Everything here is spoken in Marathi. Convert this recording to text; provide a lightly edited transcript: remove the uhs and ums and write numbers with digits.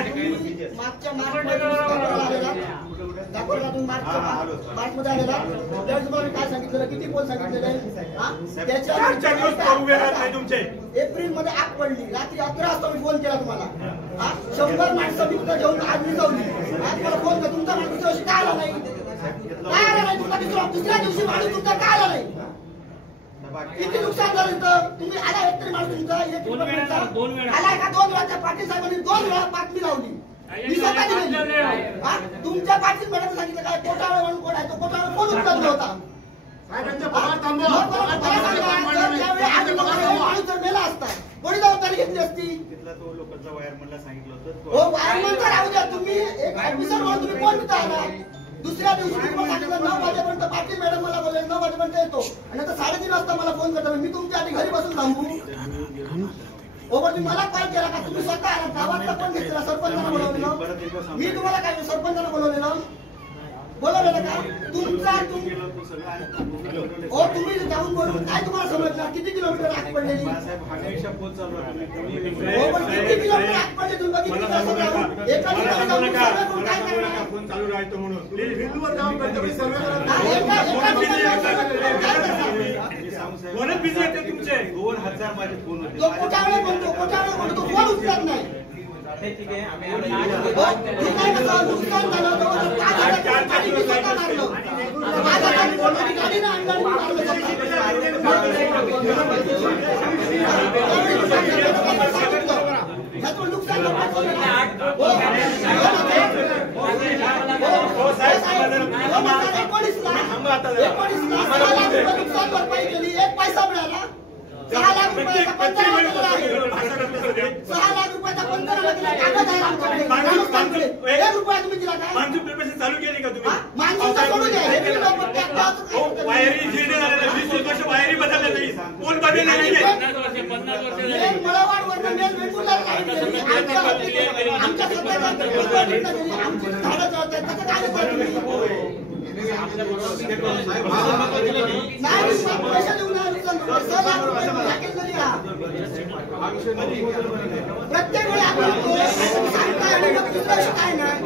मागच्या दाखवला तुम्ही मार्चमध्ये आलेला त्यावेळेस तुम्हाला काय सांगितलेलं किती पोल सांगितलेलं एप्रिल मध्ये आग पडली रात्री 11 वाजता मी फोन केला तुम्हाला 100 माणसं बिकट घेऊन आग विझवली आज मला फोन कर तुमचा माणूस दिवशी काय आला नाही दुसऱ्या दिवशी माणूस तुमचा काय आला नाही किती नुकसान झालं तर तुम्ही आला एक तरी माणूस तुमचा आला का 2 वेळा पाटील साहेबांनी 2 वेळा बातमी लावली तुमच्या पाटील मॅडम सांगितलं काय कोटाळे म्हणून कोण आहे तो कोटाळे कोण उचलला होता माणूस जर मेला असता कोणी जबाबदारी घेतली असती हो वायरमन तर राहू द्या तुम्ही एक ऑफिसर म्हणून तुम्ही कोण तिथं आला दुसऱ्या दिवशी तुम्ही सांगितलं 9 वाजेपर्यंत पाटील मॅडम मला बोलले 9 वाजेपर्यंत येतो आणि आता 3:30 वाजता मला फोन करता मी तुमच्या आधी घरी बसून थांबू तुम्ही मला कॉल केला का तुम्ही स्वतः आला गावातला पण घेतला सरपंचाला बोलवलेलं मी तुम्हाला काय सरपंचाला बोलवलेलं का तुमचा तुम्ही जाऊन बोलून काय तुम्हाला समजलं किती किलोमीटर आग पडलेली किती किलोमीटर आग पडली तुम्ही बघितली एका ठिकाणी चालू राहतो म्हणून बिझी येते तुमचे 2000 माझे फोन होते तो कोटाळे म्हणतो तो फोन उचलत नाही ठीक आहे आम्ही नुकसान झालं गाडी ना नुकसान भरपाई केली 1 पैसा मिळाला 6 लाख रुपयाचा 15 तुम्ही दिला काय मान्सून प्रिपरेशन चालू केली का तुम्ही मान्सूनचा सोडून द्या वायरी झिरणे झालेला 20 वर्ष वायरी बदलले नाही कोण बदलले नाही 50 वर्ष मळवाड वरून मेल वेटूला आमच्या स्वतःच्या आमची झाडं जळतात त्याचं काय प्रत्येक वेळी आपण सांगताय आणि काय नाही